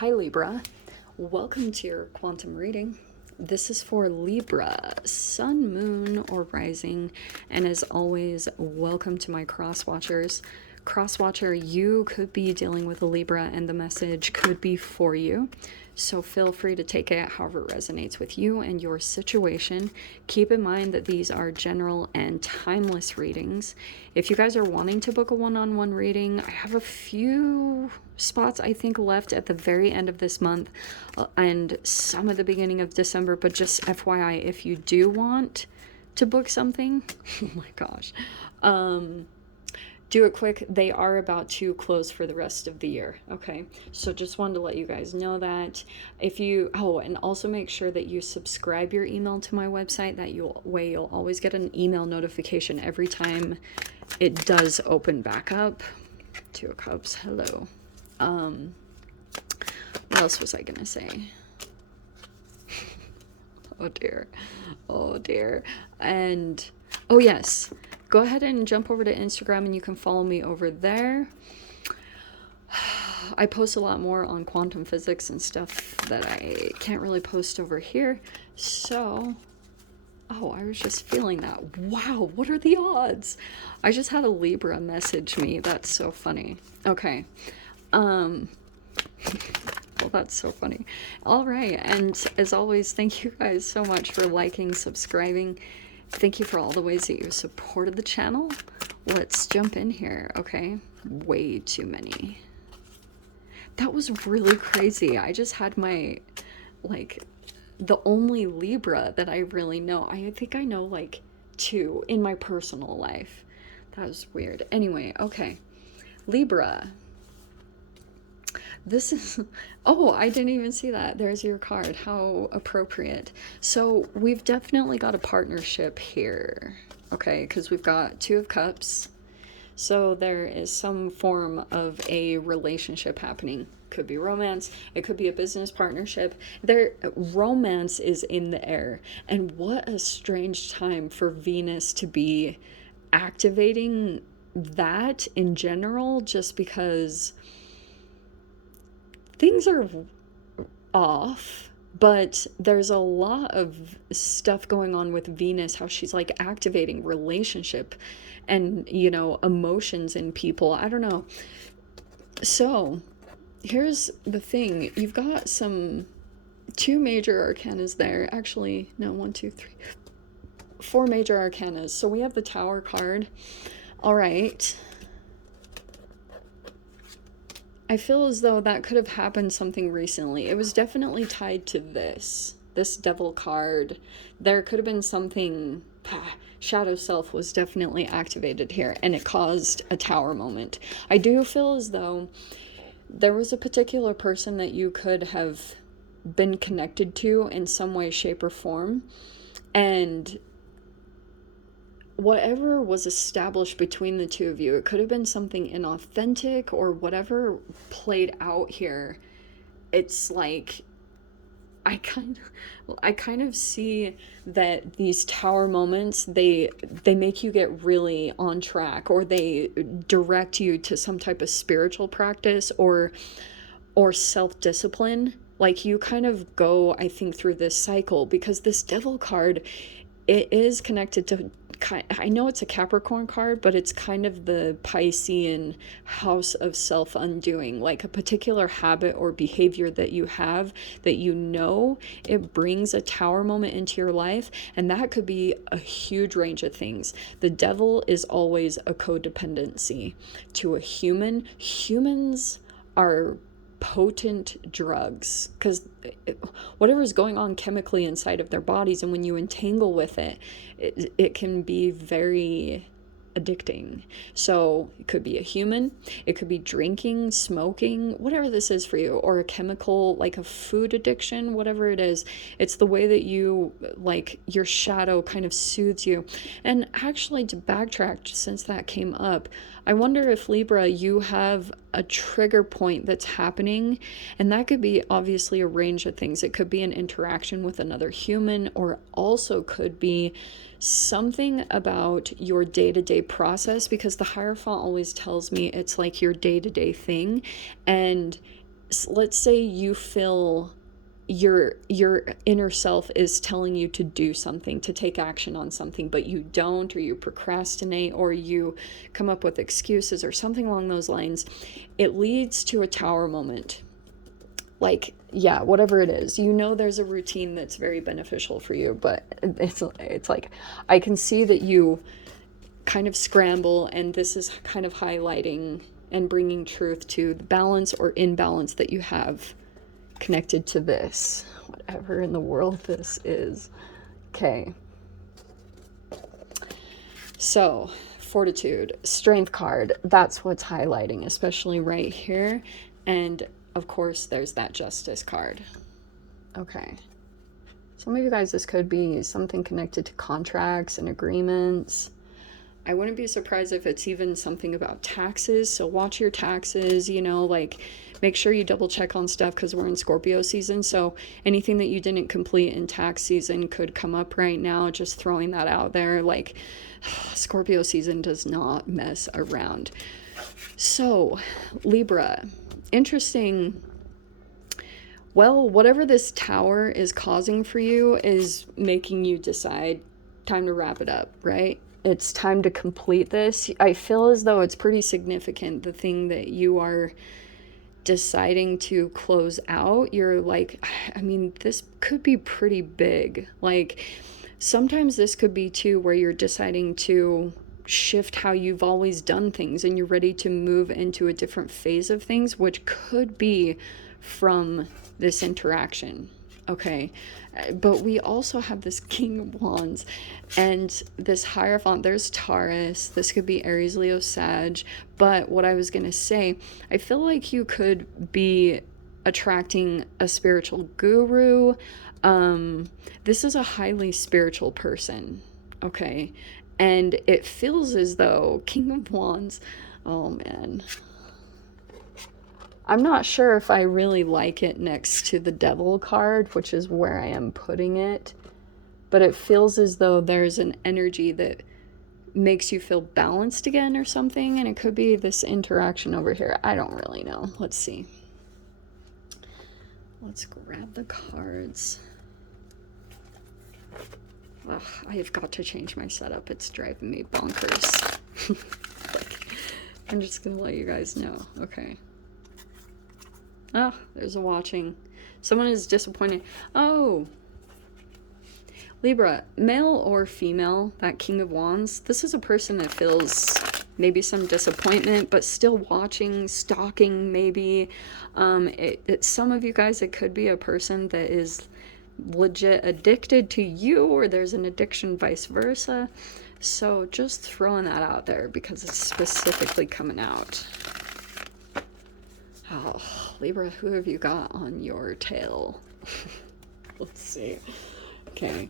Hi Libra, welcome to your quantum reading. This is for Libra, sun, moon, or rising, and as always, welcome to my cross watchers. Cross watcher, you could be dealing with a Libra and the message could be for you. So feel free to take it however it resonates with you and your situation. Keep in mind that these are general and timeless readings. If you guys are wanting to book a one-on-one reading, I have a few spots I think left at the very end of this month and some at the beginning of December, but just FYI, if you do want to book something, oh my gosh, do it quick. They are about to close for the rest of the year. Okay, so just wanted to let you guys know that. If you and also make sure that you subscribe your email to my website. That way you'll always get an email notification every time it does open back up. Two of Cups, hello. What else was I gonna say? Oh dear. And oh yes, go ahead and jump over to Instagram and you can follow me over there. I post a lot more on quantum physics and stuff that I can't really post over here. So, I was just feeling that. Wow, what are the odds? I just had a Libra message me. That's so funny. Okay. Well, that's so funny. All right, and as always, thank you guys so much for liking, subscribing. Thank you for all the ways that you supported the channel. Let's jump in here, okay? Way too many. That was really crazy. I just had my, the only Libra that I really know. I think I know, two in my personal life. That was weird. Anyway, okay. Libra. This is, I didn't even see that. There's your card. How appropriate. So we've definitely got a partnership here, okay? Because we've got Two of Cups. So there is some form of a relationship happening. Could be romance. It could be a business partnership. Romance is in the air. And what a strange time for Venus to be activating that in general, just because things are off, but there's a lot of stuff going on with Venus, how she's activating relationship and, emotions in people. I don't know. So here's the thing. You've got two major arcanas there. Actually, no, 1, 2, 3, 4 major arcanas. So we have the Tower card. All right. I feel as though that could have happened something recently. It was definitely tied to this Devil card. There could have been something, Shadow Self was definitely activated here, and it caused a Tower moment. I do feel as though there was a particular person that you could have been connected to in some way, shape, or form, and whatever was established between the two of you, it could have been something inauthentic or whatever played out here. It's like I kind of see that these Tower moments, they make you get really on track, or they direct you to some type of spiritual practice or self-discipline. Like you kind of go, I think, through this cycle, because this Devil card, it is connected to, I know it's a Capricorn card, but it's kind of the Piscean house of self-undoing, like a particular habit or behavior that you have that it brings a Tower moment into your life, and that could be a huge range of things. The Devil is always a codependency to a human. Humans are potent drugs, because whatever is going on chemically inside of their bodies, and when you entangle with it can be very addicting. So it could be a human, it could be drinking, smoking, whatever this is for you, or a chemical, like a food addiction, whatever it is. It's the way that you, your shadow kind of soothes you. And actually, to backtrack, since that came up, I wonder if, Libra, you have a trigger point that's happening, and that could be obviously a range of things. It could be an interaction with another human, or also could be something about your day-to-day process, because the Hierophant always tells me it's like your day-to-day thing, and let's say you feel your inner self is telling you to do something, to take action on something, but you don't, or you procrastinate, or you come up with excuses or something along those lines. It leads to a tower moment. Like, yeah, whatever it is, there's a routine that's very beneficial for you, but it's like, I can see that you kind of scramble, and this is kind of highlighting and bringing truth to the balance or imbalance that you have connected to this, whatever in the world this is. Okay. So, fortitude, strength card, that's what's highlighting, especially right here. And of course, there's that justice card. Okay. Some of you guys, this could be something connected to contracts and agreements. I wouldn't be surprised if it's even something about taxes. So watch your taxes, like make sure you double check on stuff, because we're in Scorpio season. So anything that you didn't complete in tax season could come up right now. Just throwing that out there. Like, Scorpio season does not mess around. So Libra, interesting. Well, whatever this tower is causing for you is making you decide, time to wrap it up, right? It's time to complete this. I feel as though it's pretty significant, the thing that you are deciding to close out. You're like, I mean, this could be pretty big. Like, sometimes this could be too where you're deciding to shift how you've always done things, and you're ready to move into a different phase of things, which could be from this interaction. Okay, but we also have this King of Wands and this Hierophant. There's Taurus. This could be Aries, Leo, Sag. But what I was going to say, I feel like you could be attracting a spiritual guru. This is a highly spiritual person. Okay, and it feels as though King of Wands, oh man, I'm not sure if I really like it next to the Devil card, which is where I am putting it. But it feels as though there's an energy that makes you feel balanced again or something. And it could be this interaction over here. I don't really know. Let's see. Let's grab the cards. Ugh, I have got to change my setup. It's driving me bonkers. I'm just going to let you guys know. Okay. Oh, there's a watching. Someone is disappointed. Oh, Libra, male or female, that King of Wands, this is a person that feels maybe some disappointment, but still watching, stalking maybe. Some of you guys, it could be a person that is legit addicted to you, or there's an addiction vice versa. So just throwing that out there because it's specifically coming out. Oh, Libra, who have you got on your tail? Let's see. Okay.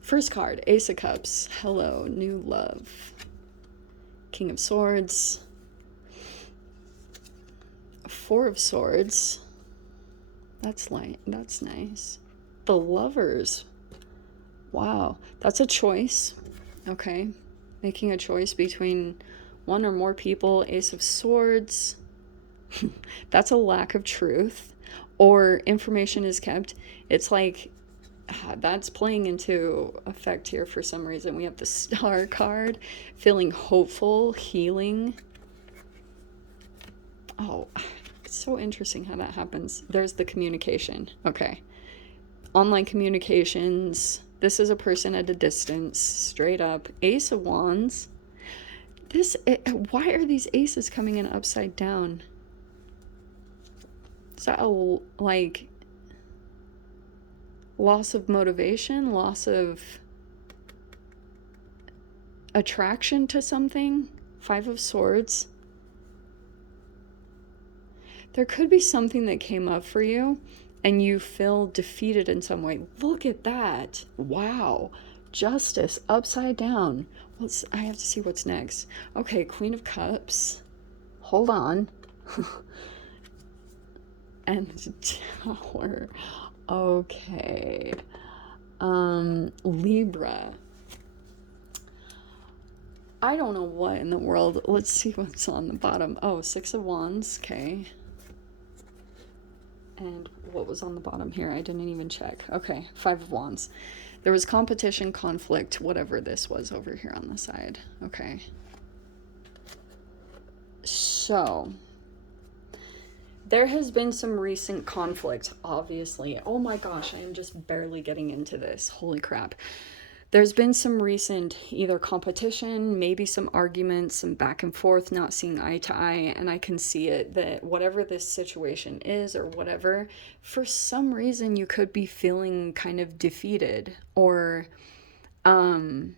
First card, Ace of Cups. Hello, new love. King of Swords. Four of Swords. That's nice. The Lovers. Wow, that's a choice. Okay. Making a choice between one or more people. Ace of Swords. That's a lack of truth, or information is kept. It's like that's playing into effect here for some reason. We have the Star card, feeling hopeful, healing. Oh, it's so interesting how that happens. There's the communication. Okay. Online communications. This is a person at a distance, straight up. Ace of Wands. Why are these aces coming in upside down? Is that like loss of motivation, loss of attraction to something? Five of Swords. There could be something that came up for you and you feel defeated in some way. Look at that. Wow. Justice upside down. I have to see what's next. Okay, Queen of Cups. Hold on. And Tower. Okay. Libra. I don't know what in the world. Let's see what's on the bottom. Oh, Six of Wands. Okay. And what was on the bottom here? I didn't even check. Okay, Five of Wands. There was competition, conflict, whatever this was over here on the side. Okay. So, there has been some recent conflict, obviously. Oh my gosh, I am just barely getting into this. Holy crap. There's been some recent either competition, maybe some arguments, some back and forth, not seeing eye to eye, and I can see it that whatever this situation is or whatever, for some reason you could be feeling kind of defeated um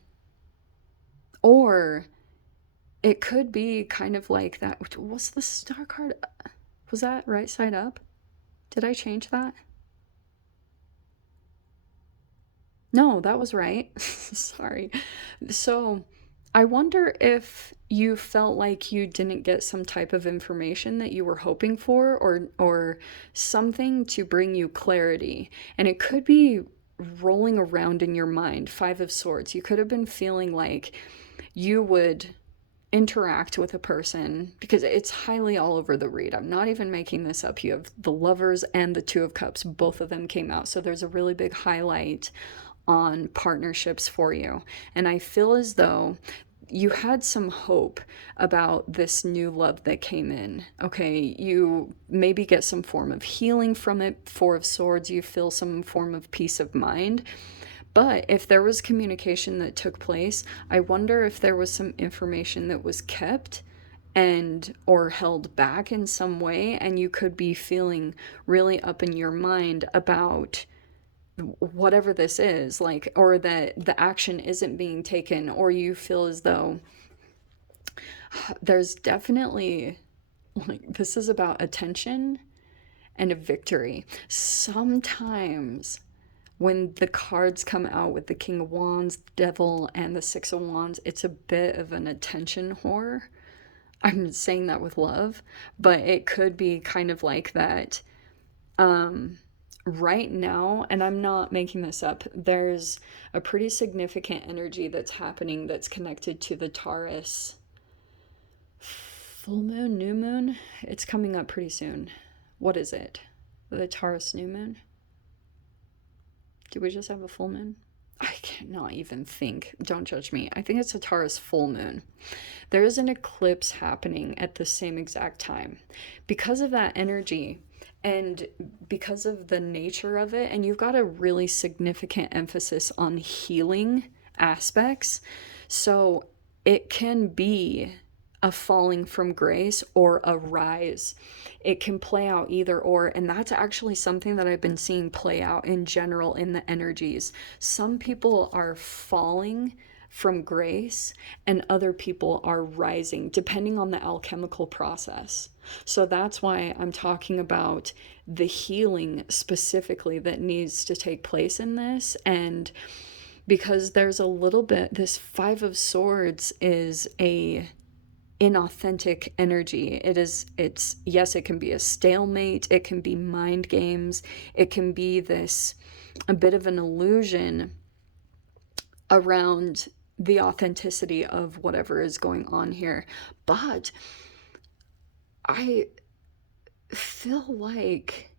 or it could be kind of like that. What's the star card? Was that right side up? Did I change that? No, that was right. Sorry. So, I wonder if you felt like you didn't get some type of information that you were hoping for, or something to bring you clarity. And it could be rolling around in your mind. Five of Swords. You could have been feeling like you would interact with a person, because it's highly all over the read. I'm not even making this up. You have the Lovers and the Two of Cups. Both of them came out. So there's a really big highlight on partnerships for you. And I feel as though you had some hope about this new love that came in. Okay, you maybe get some form of healing from it. Four of Swords, you feel some form of peace of mind. But if there was communication that took place, I wonder if there was some information that was kept and or held back in some way, and you could be feeling really up in your mind about whatever this is, like, or that the action isn't being taken, or you feel as though there's definitely, like, this is about attention and a victory. Sometimes when the cards come out with the King of Wands, Devil, and the Six of Wands, it's a bit of an attention whore. I'm saying that with love, but it could be kind of like that. Right now, and I'm not making this up, there's a pretty significant energy that's happening that's connected to the Taurus full moon, new moon. It's coming up pretty soon. What is it? The Taurus new moon? Do we just have a full moon? I cannot even think. Don't judge me. I think it's a Taurus full moon. There is an eclipse happening at the same exact time. Because of that energy, and because of the nature of it, and you've got a really significant emphasis on healing aspects, so it can be a falling from grace or a rise. It can play out either or, and that's actually something that I've been seeing play out in general in the energies. Some people are falling from grace and other people are rising depending on the alchemical process. So that's why I'm talking about the healing specifically that needs to take place in this. And because there's a little bit, this Five of Swords is a inauthentic energy. It's yes, it can be a stalemate, it can be mind games, it can be this a bit of an illusion around the authenticity of whatever is going on here. But I feel like,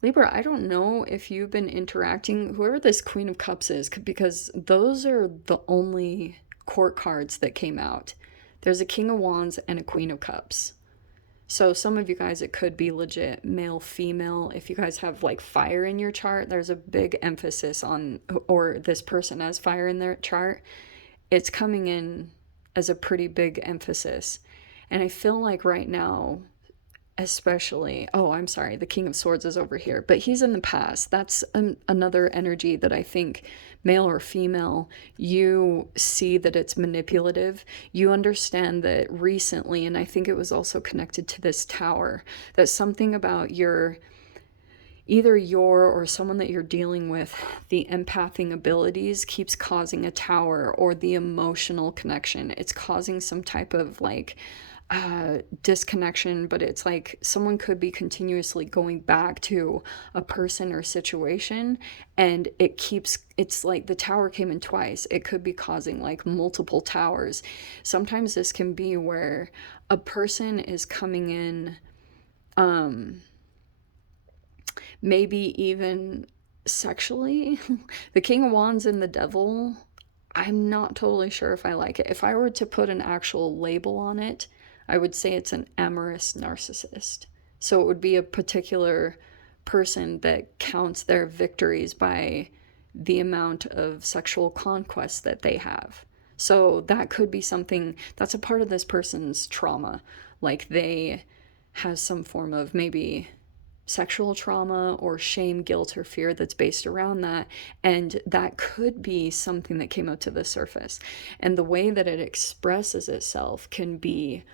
Libra, I don't know if you've been interacting, whoever this Queen of Cups is, because those are the only court cards that came out. There's a King of Wands and a Queen of Cups. So some of you guys, it could be legit male, female. If you guys have like fire in your chart, there's a big emphasis on, or this person has fire in their chart, it's coming in as a pretty big emphasis. And I feel like right now, especially, oh, I'm sorry, the King of Swords is over here, but he's in the past. That's another energy that I think, male or female, you see that it's manipulative. You understand that recently, and I think it was also connected to this tower, that something about either your or someone that you're dealing with, the empathing abilities keeps causing a tower, or the emotional connection. It's causing some type of like disconnection, but it's like someone could be continuously going back to a person or situation, and it's like the tower came in twice. It could be causing like multiple towers. Sometimes this can be where a person is coming in Maybe even sexually. The King of Wands and the Devil, I'm not totally sure if I like it. If I were to put an actual label on it, I would say it's an amorous narcissist. So it would be a particular person that counts their victories by the amount of sexual conquest that they have. So that could be something that's a part of this person's trauma. Like they have some form of maybe sexual trauma or shame, guilt, or fear that's based around that. And that could be something that came up to the surface. And the way that it expresses itself can be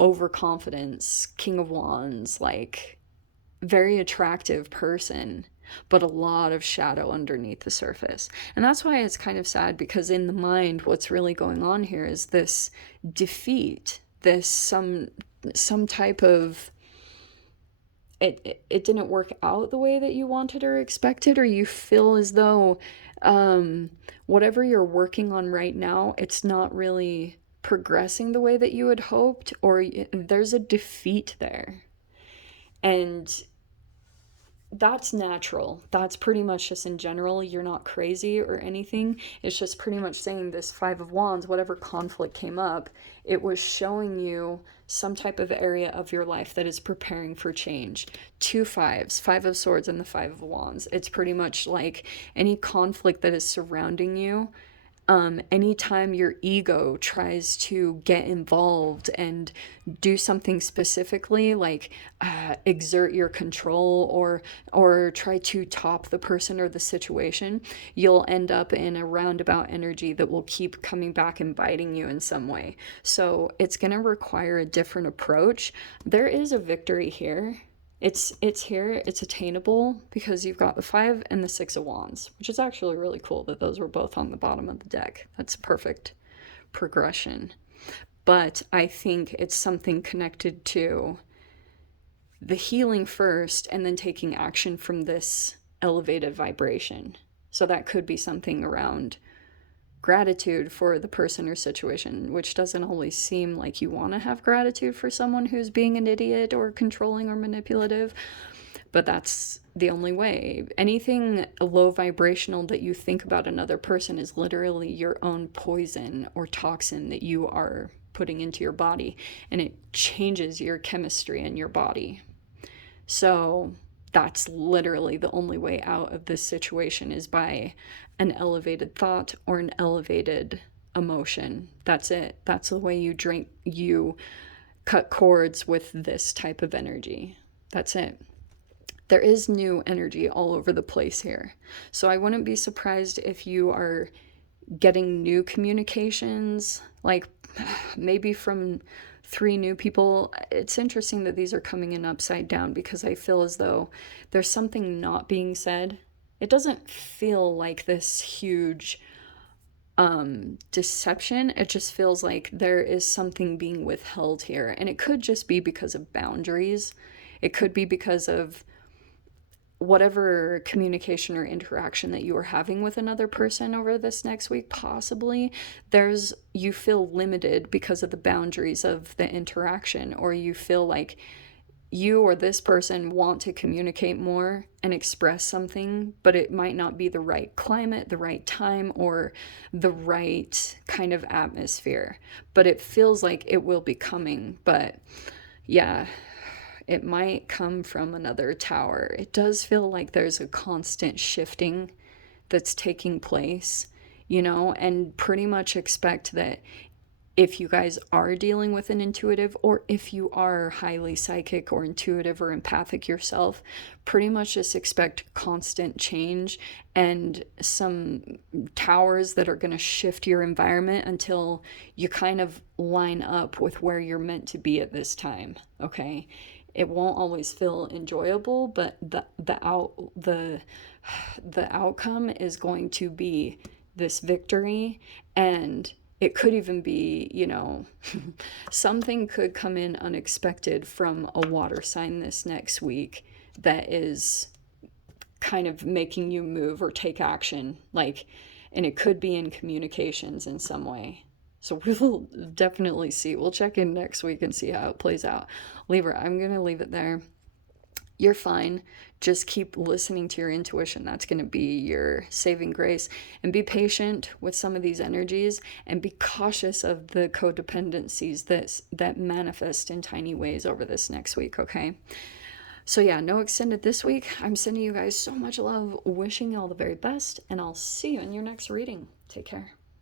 overconfidence, King of Wands, like very attractive person, but a lot of shadow underneath the surface. And that's why it's kind of sad, because in the mind, what's really going on here is this defeat, this some type of it didn't work out the way that you wanted or expected, or you feel as though whatever you're working on right now, it's not really progressing the way that you had hoped, or there's a defeat there. And that's natural. That's pretty much just in general. You're not crazy or anything. It's just pretty much saying this Five of Wands, whatever conflict came up, it was showing you some type of area of your life that is preparing for change. Two fives, Five of Swords and the Five of Wands. It's pretty much like any conflict that is surrounding you. Anytime your ego tries to get involved and do something specifically, like exert your control or try to top the person or the situation, you'll end up in a roundabout energy that will keep coming back and biting you in some way. So it's going to require a different approach. There is a victory here. It's here, it's attainable, because you've got the Five and the Six of Wands, which is actually really cool that those were both on the bottom of the deck. That's perfect progression. But I think it's something connected to the healing first and then taking action from this elevated vibration. So that could be something around gratitude for the person or situation, which doesn't always seem like you want to have gratitude for someone who's being an idiot or controlling or manipulative, but that's the only way. Anything low vibrational that you think about another person is literally your own poison or toxin that you are putting into your body, and it changes your chemistry in your body. So that's literally the only way out of this situation, is by an elevated thought or an elevated emotion. That's it. That's the way you cut cords with this type of energy. That's it. There is new energy all over the place here. So I wouldn't be surprised if you are getting new communications, like maybe from 3 new people. It's interesting that these are coming in upside down, because I feel as though there's something not being said. It doesn't feel like this huge deception. It just feels like there is something being withheld here. And it could just be because of boundaries. It could be because of whatever communication or interaction that you are having with another person over this next week. Possibly you feel limited because of the boundaries of the interaction, or you feel like you or this person want to communicate more and express something, but it might not be the right climate, the right time, or the right kind of atmosphere. But it feels like it will be coming. But yeah, it might come from another tower. It does feel like there's a constant shifting that's taking place, and pretty much expect that if you guys are dealing with an intuitive, or if you are highly psychic or intuitive or empathic yourself, pretty much just expect constant change and some towers that are going to shift your environment until you kind of line up with where you're meant to be at this time, okay? It won't always feel enjoyable, but the outcome is going to be this victory. And it could even be, something could come in unexpected from a water sign this next week that is kind of making you move or take action, and it could be in communications in some way. So we will definitely see. We'll check in next week and see how it plays out. Libra, I'm going to leave it there. You're fine. Just keep listening to your intuition. That's going to be your saving grace. And be patient with some of these energies, and be cautious of the codependencies that manifest in tiny ways over this next week, okay? So yeah, no extended this week. I'm sending you guys so much love, wishing you all the very best, and I'll see you in your next reading. Take care.